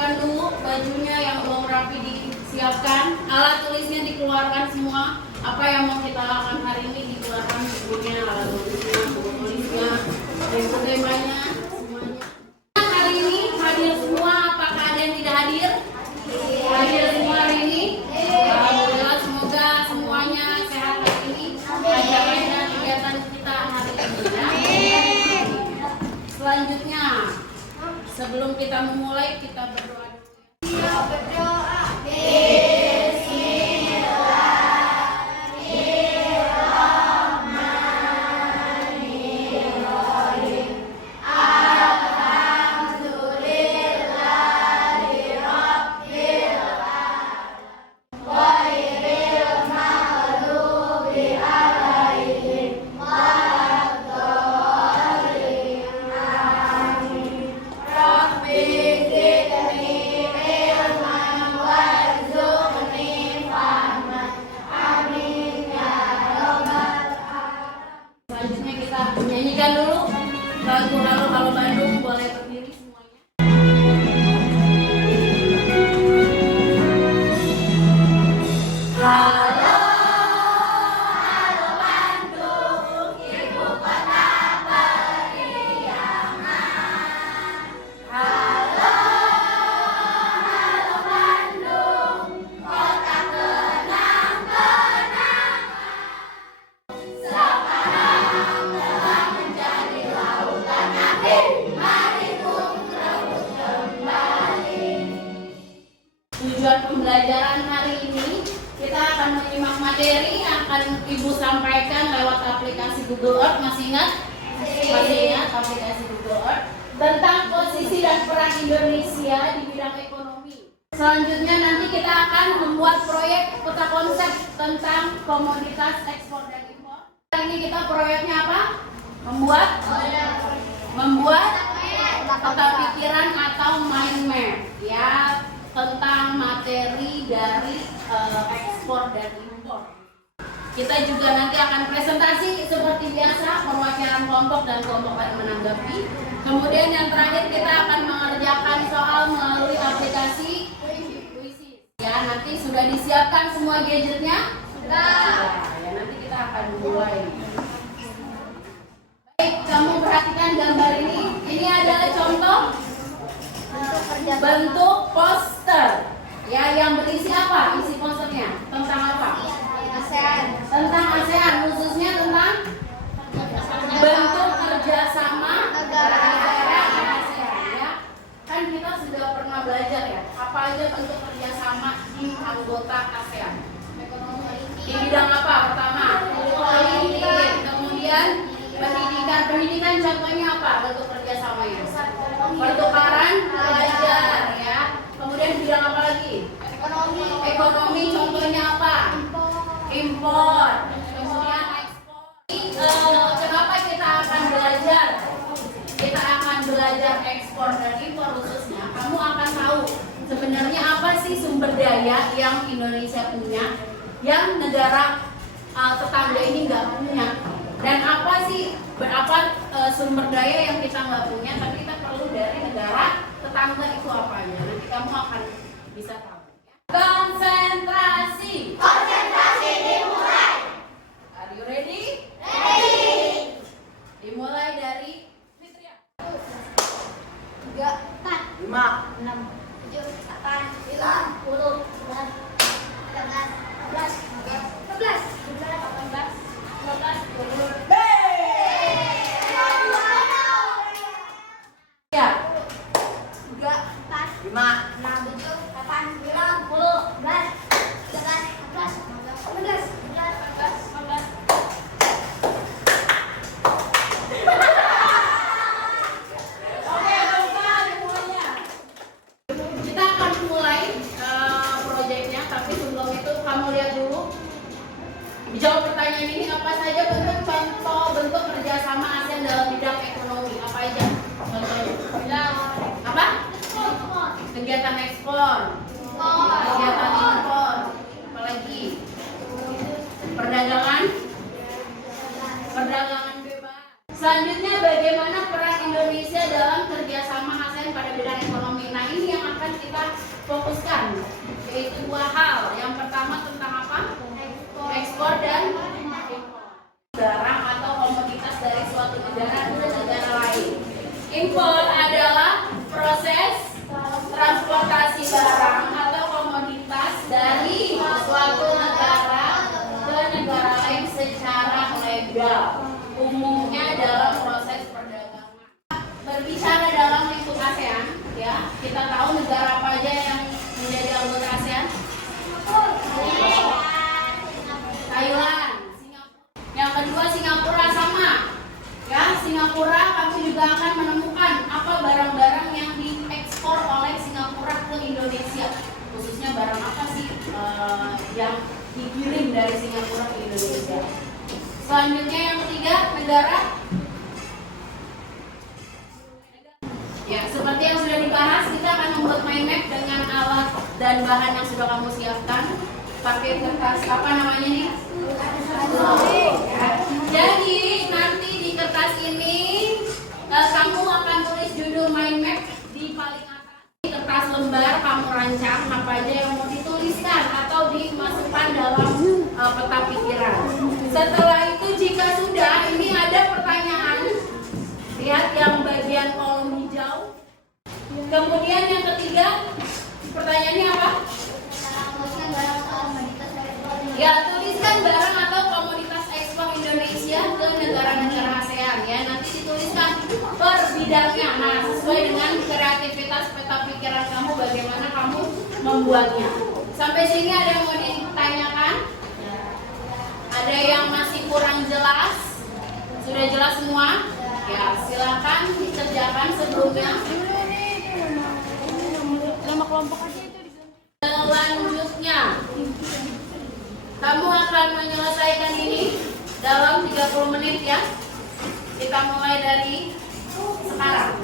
siapkan dulu bajunya yang belum rapi, disiapkan. Alat tulisnya dikeluarkan semua. Apa yang mau kita lakukan hari ini dikeluarkan bukunya, alat tulisnya, buku tulisnya, dan temanya semuanya. Hari ini hadir semua. Apakah ada yang tidak hadir? Hadir semua hari ini. Alhamdulillah, semoga semuanya sehat hari ini. Ajaran dan kegiatan kita hari ini. Selanjutnya, sebelum kita memulai, kita berdoa dulu. Selanjutnya kita nyanyikan dulu lagu Halo Halo Bandung. Boleh berdiri semuanya. Halo, halo Bandung, ibu kota periangan. Halo, halo Bandung, kota kenang-kenangan. Sekarang telah menjadi lautan api, mari rebut kembali. Tujuan pembelajaran hari ini, kita akan menyimak materi yang akan Ibu sampaikan lewat aplikasi Google Earth. Masih ingat? Masih ingat aplikasi Google Earth tentang posisi dan peran Indonesia di bidang ekonomi. Selanjutnya nanti kita akan membuat proyek peta konsep tentang komoditas ekspor dan impor. Ini kita proyeknya apa? Membuat peta pikiran atau mind map ya tentang materi dari ekspor dan impor. Kita juga nanti akan presentasi seperti biasa, perwakilan kelompok dan kelompok akan menanggapi. Kemudian yang terakhir kita akan mengerjakan soal melalui aplikasi Quizzes. Ya, nanti sudah disiapkan semua gadgetnya? Sudah. Ya, nanti kita akan mulai. Baik, kamu perhatikan gambar ini. Ini adalah contoh bentuk poster. Ya, yang berisi apa? Isi posternya tentang apa? ASEAN. Tentang ASEAN, khususnya tentang bentuk kerjasama negara-negara ASEAN. Ya, kan kita sudah pernah belajar ya, apa aja bentuk kerjasama di anggota ASEAN. Di bidang apa? Pertama, politik. Kemudian pendidikan. Pendidikan contohnya apa? Bentuk kerjasamanya. Pertukaran pelajar ya. Kemudian bidang apa lagi? Ekonomi contohnya apa? Impor. Kemudian ekspor. Kenapa kita akan belajar? Kita akan belajar ekspor dan impor khususnya. Kamu akan tahu sebenarnya apa sih sumber daya yang Indonesia punya, yang negara tetangga ini nggak punya. Dan apa sih sumber daya yang kita nggak punya, tapi kita perlu dari negara tetangga itu apanya? Nanti kamu akan bisa tahu. Konsentrasi. Konsentrasi dimulai. Are you ready? Ready. Dimulai dari Fitria. 3, 4, 5, 6, 7, 8, 9, 10, 11, 13, 14, 15, 16, 18, 19, 20. Ya. 3, 4, 5, 6, 7, 8, 9, 10, 11, 13, 14, 15, 16, 18, 19. Oke, semuanya. Kita akan mulai Selanjutnya, bagaimana peran Indonesia dalam kerjasama ASEAN pada bidang ekonomi. Nah, ini yang akan kita fokuskan, yaitu dua hal. Yang pertama tentang apa? Ekspor dan barang atau komoditas dari suatu negara ke negara lain. Impor adalah proses transportasi barang atau komoditas dari suatu negara ke negara lain secara legal, umumnya dalam proses perdagangan. Berbicara dalam lingkup ASEAN, ya, kita tahu negara apa aja yang menjadi anggota ASEAN? Thailand, Singapura. Yang kedua Singapura sama. Ya, Singapura kamu juga akan menemukan apa barang-barang yang diekspor oleh Singapura ke Indonesia. Khususnya barang apa sih yang dikirim dari Singapura ke Indonesia. Selanjutnya yang ketiga negara. Ya, seperti yang sudah dibahas, kita akan membuat mind map dengan alat dan bahan yang sudah kamu siapkan. Pakai kertas apa namanya nih? Ya. Jadi nanti di kertas ini kamu akan tulis judul mind map di paling atas. Di kertas lembar kamu rancang apa aja yang mau dituliskan atau dimasukkan dalam peta pikiran. Setelah itu jika sudah, ini ada pertanyaan. Lihat yang bagian kolom hijau. Kemudian yang ketiga, pertanyaannya apa? Ya, tuliskan barang atau komoditas ekspor Indonesia ke negara-negara ASEAN ya. Nanti dituliskan per bidangnya. Nah, sesuai dengan kreativitas peta pikiran kamu bagaimana kamu membuatnya. Sampai sini ada yang mau ditanyakan? Ada yang masih kurang jelas? Sudah jelas semua? Ya, silakan dikerjakan sebelumnya. Nama kelompok aja itu. Selanjutnya, kamu akan menyelesaikan ini dalam 30 menit ya. Kita mulai dari sekarang.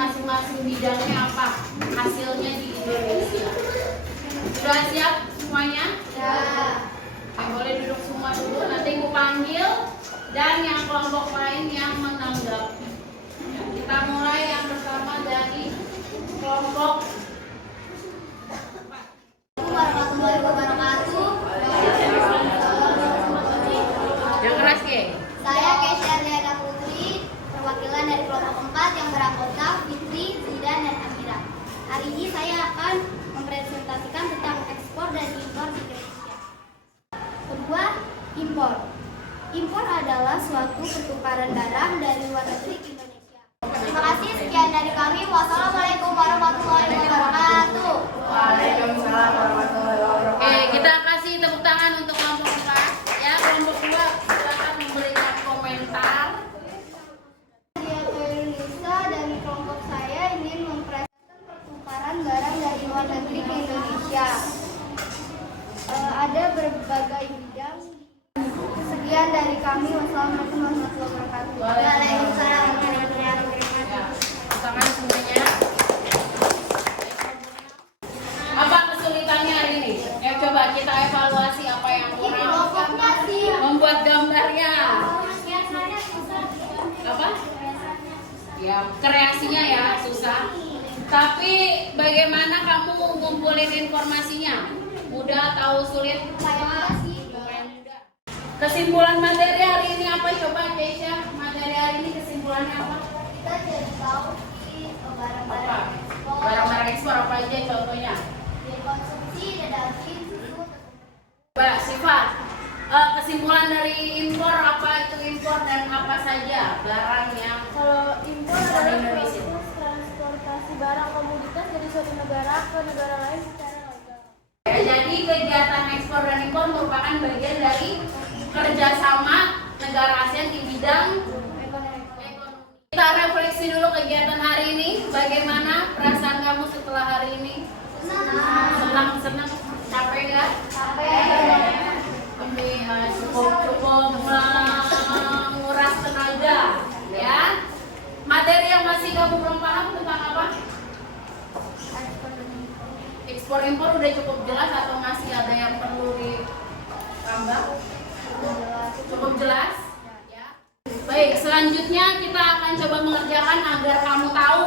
masing-masing bidangnya apa hasilnya di Indonesia. Sudah siap semuanya? Ya. Oke, boleh duduk semua dulu, nanti aku panggil dan yang kelompok lain yang menanggapi. Ya, kita mulai yang pertama dari kelompok warahmatullahi wabarakatuh. yang keras ke. Saya Kesha Riana Putri, perwakilan dari kelompok 4 yang beranggota Fitri, Zidan, dan Amira. Hari ini saya akan mempresentasikan tentang ekspor dan impor di Indonesia. Kedua, impor. Impor adalah suatu pertukaran barang dari luar negeri ke Indonesia. Terima kasih, sekian dari kami. Wassalamualaikum warahmatullahi wabarakatuh. Waalaikumsalam warahmatullahi wabarakatuh. Oke, kita kasih tepuk tangan untuk kelompok 4. Ya, kelompok 2 silakan memberikan komentar. Media Indonesia dari kelompok saya ingin mempresentasikan pertukaran barang dari luar negeri ke Indonesia. Ada berbagai bidang. Sekian dari kami. Wassalamualaikum warahmatullahi wabarakatuh. Waalaikumsalam warahmatullahi wabarakatuh. Tangan semuanya. Apa kesulitannya hari ini? Coba kita evaluasi apa yang kurang. Membuat gambarnya. Apa? Ya, kreasinya ya susah. Tapi bagaimana kamu ngumpulin informasinya? Mudah atau sulit? Lumayan mudah. Kesimpulan materi hari ini apa? Coba Keisha, materi hari ini kesimpulannya apa? Kita jadi tahu barang-barang ekspor, Barang-barang ekspor apa aja contohnya? konsumsi dan daging, susu. Mbak Sifat, kesimpulan dari impor apa itu impor dan apa saja barang yang Kalau impor Dari adalah Indonesia. proses transportasi barang komoditas dari suatu negara ke negara lain secara legal. ya, jadi kegiatan ekspor dan impor merupakan bagian dari kerjasama negara ASEAN di bidang ekonomi. Kita refleksi dulu kegiatan hari ini. Bagaimana perasaan kamu setelah hari ini? Senang, capek nggak? Tapi cukup menguras tenaga, ya. Materi yang masih kamu belum paham tentang apa? Ekspor impor udah cukup jelas atau masih ada yang perlu ditambah? Cukup jelas? Ya. Baik, selanjutnya kita akan coba mengerjakan agar kamu tahu